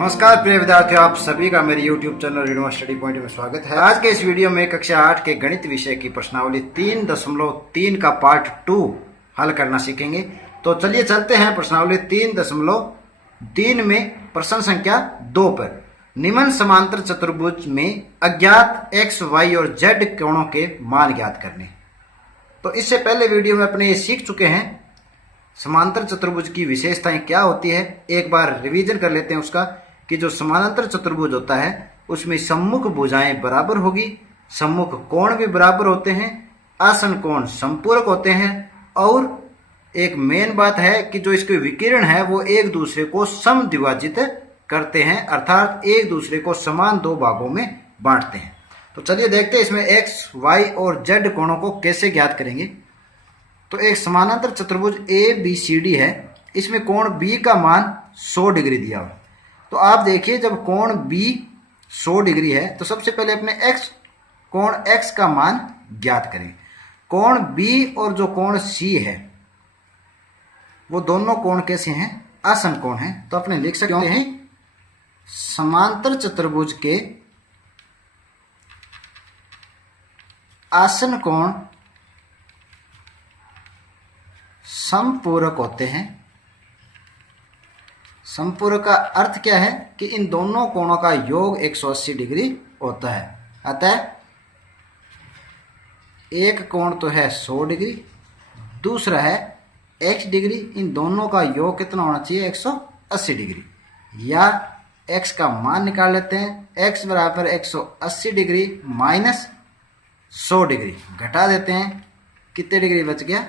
नमस्कार प्रिय विद्यार्थियों, आप सभी का मेरे YouTube चैनल रीडमा स्टडी पॉइंट में स्वागत है। आज के इस वीडियो में कक्षा 8 के गणित विषय की प्रश्नावली 3.3 का पार्ट 2 हल करना सीखेंगे। तो चलिए चलते हैं प्रश्नावली 3.3 में प्रश्न संख्या 2 पर। निम्न समांतर चतुर्भुज में अज्ञात x, y और z कोणों के मान ज्ञात करने। तो इससे पहले वीडियो में अपने ये सीख चुके हैं समांतर चतुर्भुज की विशेषताएं क्या होती है। एक बार रिवीजन कर लेते हैं उसका कि जो समानांतर चतुर्भुज होता है उसमें सम्मुख भुजाएं बराबर होगी, सम्मुख कोण भी बराबर होते हैं, आसन कोण संपूरक होते हैं और एक मेन बात है कि जो इसके विकिरण है वो एक दूसरे को समद्विभाजित करते हैं, अर्थात एक दूसरे को समान दो भागों में बांटते हैं। तो चलिए देखते हैं इसमें x, y और z कोणों को कैसे ज्ञात करेंगे। तो एक समानांतर चतुर्भुज ABCD है, इसमें कोण B का मान 100 डिग्री दिया हुआ। तो आप देखिए जब कोण B 100 डिग्री है तो सबसे पहले अपने कोण X का मान ज्ञात करें। कोण B और जो कोण C है वो दोनों कोण कैसे हैं? आसन कोण हैं। तो अपने लिख सकते हैं समांतर चतुर्भुज के आसन कोण समपूरक होते हैं। समपूरक का अर्थ क्या है कि इन दोनों कोणों का योग 180 डिग्री होता है। अतः एक कोण तो है 100 डिग्री, दूसरा है x डिग्री, इन दोनों का योग कितना होना चाहिए? 180 डिग्री। या x का मान निकाल लेते हैं, x बराबर 180 डिग्री माइनस 100 डिग्री घटा देते हैं, कितने डिग्री बच गया?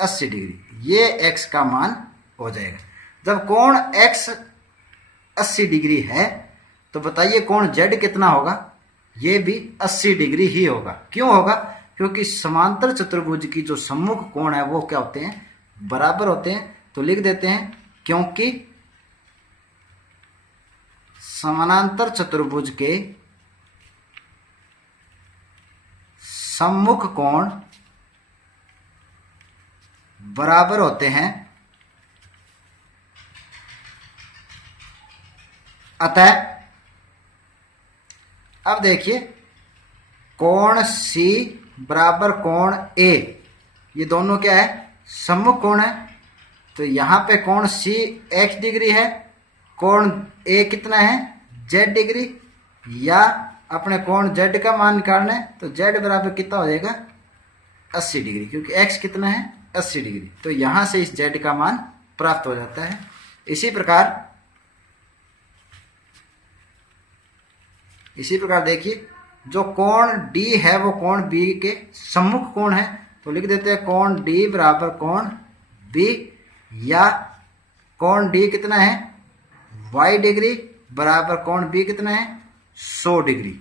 80 डिग्री। ये x का मान हो जाएगा। जब कोण x 80 डिग्री है तो बताइए कोण z कितना होगा? ये भी 80 डिग्री ही होगा। क्यों होगा? क्योंकि समांतर चतुर्भुज की जो सम्मुख कोण है वो क्या होते हैं? बराबर होते हैं। तो लिख देते हैं क्योंकि समानांतर चतुर्भुज के सम्मुख कोण बराबर होते हैं, अतः अब देखिए कोण C बराबर कोण A, ये दोनों क्या है? सम्मुख कोण है। तो यहां पे कोण C x डिग्री है, कोण A कितना है? z degree. या अपने कोण z का मान निकालना है तो z बराबर कितना हो जाएगा? 80 डिग्री, क्योंकि x कितना है? 80 डिग्री। तो यहां से इस z का मान प्राप्त हो जाता है। इसी प्रकार देखिए जो कोण D है वो कोण B के सम्मुख कोण है। तो लिख देते हैं कोण D बराबर कोण B, या कोण D कितना है? y डिग्री बराबर कोण B कितना है? 100 डिग्री।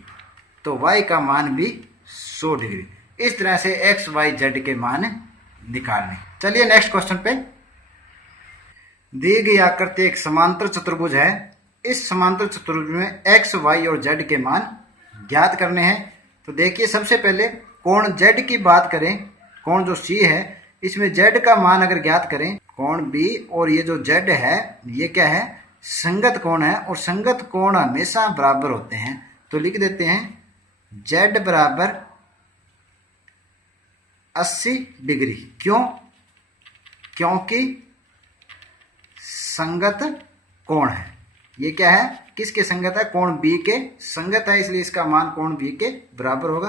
तो y का मान भी 100 डिग्री। इस तरह से x, y, z के मान निकालने। चलिए नेक्स्ट क्वेश्चन पे। दी गई आकृति एक समांतर चतुर्भुज है। इस समांतर चतुर्भुज में x, y और z के मान ज्ञात करने हैं। तो देखिए सबसे पहले कोण z की बात करें, कोण जो C है इसमें z का मान अगर ज्ञात करें, कोण B और ये जो z है ये क्या है? संगत कोण है, और संगत कोण हमेशा बराबर होते हैं। तो लिख देते हैं z बराबर 80 डिग्री। क्यों? क्योंकि संगत कोण है। ये क्या है? किसके संगत है? कोण B के संगत है, इसलिए इसका मान कोण B के बराबर होगा।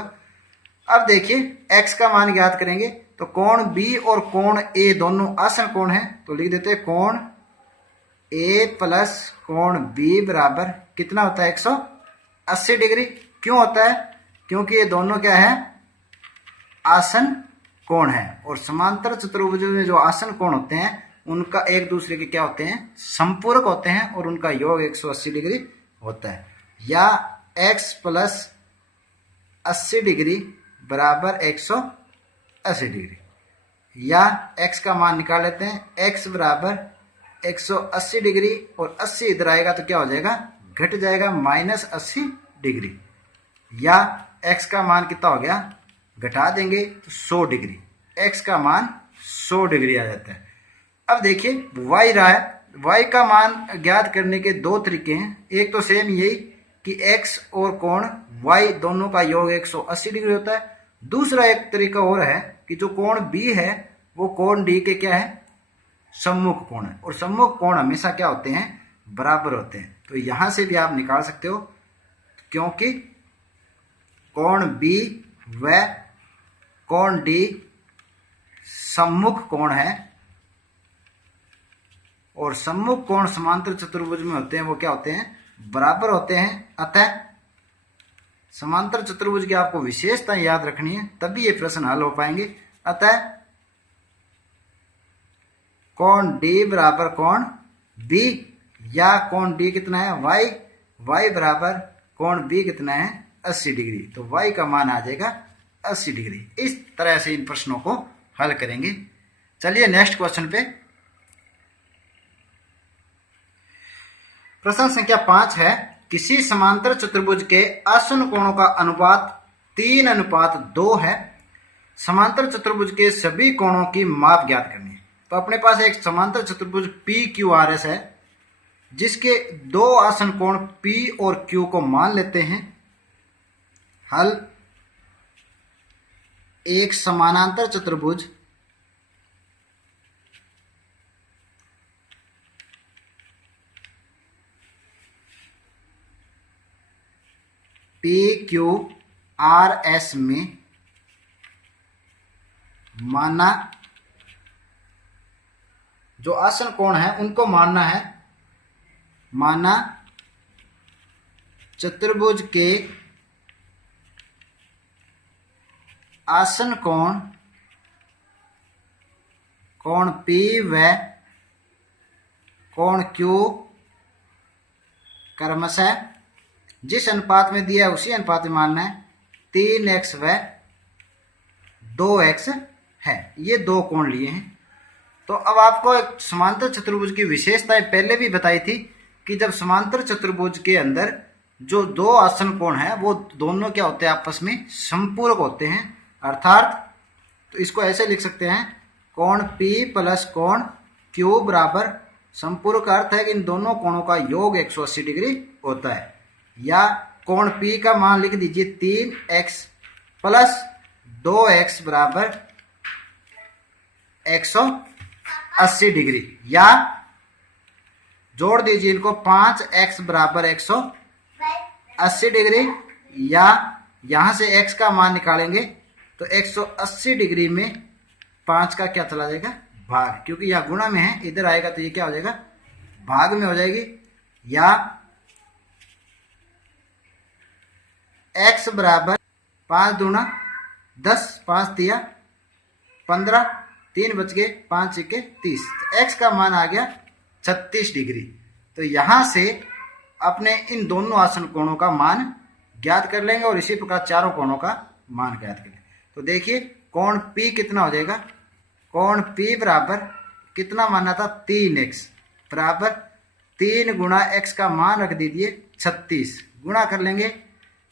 अब देखिए x का मान ज्ञात करेंगे। तो कोण B और कोण A दोनों आसन कोण है। तो लिख देते हैं कोण A प्लस कोण B बराबर कितना होता है? 180 डिग्री। क्यों होता है? क्योंकि ये दोनों क्या है? आसन कोण है, और समांतर चतुर्भुज में जो आसन कोण होते हैं उनका एक दूसरे के क्या होते हैं? संपूरक होते हैं, और उनका योग 180 डिग्री होता है। या x प्लस 80 डिग्री बराबर 180 डिग्री। या x का मान निकाल लेते हैं, x बराबर 180 डिग्री, और 80 इधर आएगा तो क्या हो जाएगा? घट जाएगा, माइनस 80 डिग्री। या x का मान कितना हो गया? घटा देंगे तो 100 डिग्री। x का मान 100 डिग्री आ जाता है। अब देखिए y रहा है, y का मान ज्ञात करने के दो तरीके हैं। एक तो सेम यही कि x और कोण y दोनों का योग 180 डिग्री होता है। दूसरा एक तरीका और है कि जो कोण b है वो कोण d के क्या है, सम्मुख कोण है, और सम्मुख कोण हमेशा क्या होते हैं, बराबर होते हैं। तो यहां से भी आप निकाल सकते हो, क्योंकि कोण b व कोण d सम्मुख कोण है, और सम्मुख कोण समांतर चतुर्भुज में होते हैं वो क्या होते हैं, बराबर होते हैं। अतः समांतर चतुर्भुज की आपको विशेषता याद रखनी है, तभी ये प्रश्न हल हो पाएंगे। अतः कोण D बराबर कोण B, या कोण D कितना है y, y बराबर कोण B कितना है 80 डिग्री। तो y का मान आ जाएगा 80 डिग्री। इस तरह से इन प्रश्नों को हल करेंगे। चलिए नेक्स्ट क्वेश्चन पे। प्रश्न संख्या 5 है, किसी समांतर चतुर्भुज के आसन्न कोणों का अनुपात 3:2 है। समांतर चतुर्भुज के सभी कोणों की माप ज्ञात करनी है। तो अपने पास एक समांतर चतुर्भुज PQRS है, जिसके दो आसन्न कोण P और Q को मान लेते हैं। हल, एक समानांतर चतुर्भुज PQRS में माना जो आसन्न कोण है उनको मानना है, माना चतुर्भुज के आसन्न कोण कोण P व कोण Q क्रमशः जिस अनुपात में दिया है उसी अनुपात में मानना है। 3x व 2x है, ये दो कोण लिए हैं। तो अब आपको एक समांतर चतुर्भुज की विशेषताएं पहले भी बताई थी कि जब समांतर चतुर्भुज के अंदर जो दो आसन्न कोण है वो दोनों क्या होते हैं, आपस में संपूरक होते हैं। अर्थात तो इसको ऐसे लिख सकते हैं, कोण P प्लस कोण Q बराबर संपूरक का अर्थ है कि इन दोनों कोणों का योग 180 डिग्री होता है। या कोण P का मान लिख दीजिए 3x प्लस 2x बराबर 180 डिग्री, या जोड़ दीजिए इनको 5x बराबर 180 डिग्री, या यहां से x का मान निकालेंगे तो 180 डिग्री में 5 का क्या चला जाएगा, भाग, क्योंकि यह गुणा में है, इधर आएगा तो ये क्या हो जाएगा, भाग में हो जाएगी। या x बराबर 5 दूना 10, 5 तिया 15, 3 बच गए, 5 सिक्के 30, तो x का मान आ गया 36 डिग्री। तो यहां से अपने इन दोनों आसन्न कोणों का मान ज्ञात कर लेंगे और इसी प्रकार चारों कोणों का मान ज्ञात कर लेंगे। तो देखिए कोण P कितना हो जाएगा, कोण P बराबर कितना माना था, 3x बराबर 3 गुणा x का मान रख दीजिए 36, गुणा कर लेंगे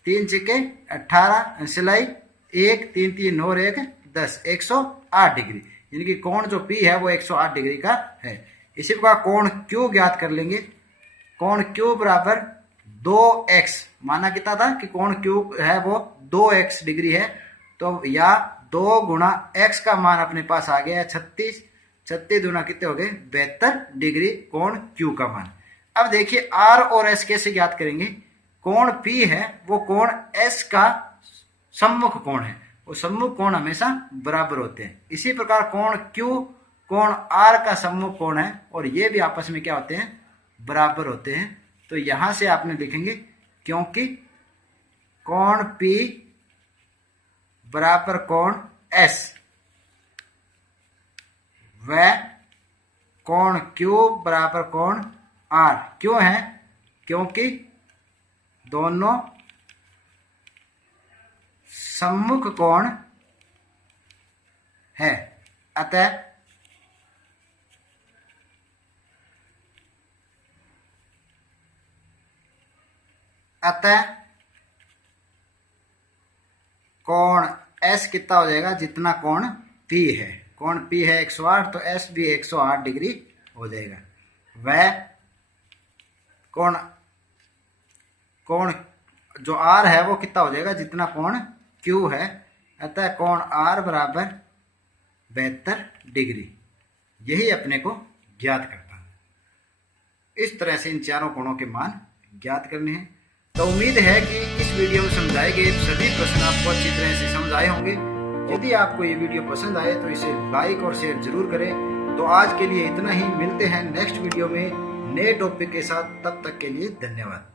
3 सिक्के 18, सिलाई 1, 3 3 और 1 10, 108 डिग्री, यानी कि कोण जो P है वो 108 डिग्री का है। इसी प्रकार कोण Q ज्ञात कर लेंगे, कोण Q बराबर 2x, माना कितना था कि कोण Q है वो 2x डिग्री है, तो या 2 गुणा x का मान अपने पास आ गया है 36, 36 गुना कितने हो गए 72 डिग्री कोण Q का मान। अब देखिए R और S कैसे ज्ञात करेंगे। कोण P है वो कोण S का सम्मुख कोण है, वो सम्मुख कोण हमेशा बराबर होते हैं। इसी प्रकार कोण Q कोण R का सम्मुख कोण है और ये भी आपस में क्या होते हैं, बराबर होते हैं। तो यहां से आपने लिखेंगे क्योंकि कोण P बराबर कोण S व कोण Q बराबर कोण R, क्यों है, क्योंकि दोनों सम्मुख कोण है। अतः कोण S कितना हो जाएगा, जितना कोण P है। कोण P है 108 तो S भी 108 डिग्री हो जाएगा। वह कोण कोण जो आर है वो कितना हो जाएगा जितना कोण क्यू है, अतः कोण आर बराबर 72 डिग्री। यही अपने को ज्ञात करता है। इस तरह से इन चारों कोणों के मान ज्ञात करने हैं। तो उम्मीद है कि इस वीडियो में समझाए गए सभी प्रश्न आपको अच्छी तरह से समझ आए होंगे। यदि आपको ये वीडियो पसंद आए तो इसे लाइक और शेयर जरूर करें। तो आज के लिए इतना ही, मिलते हैं नेक्स्ट वीडियो में नए टॉपिक के साथ। तब तक के लिए धन्यवाद।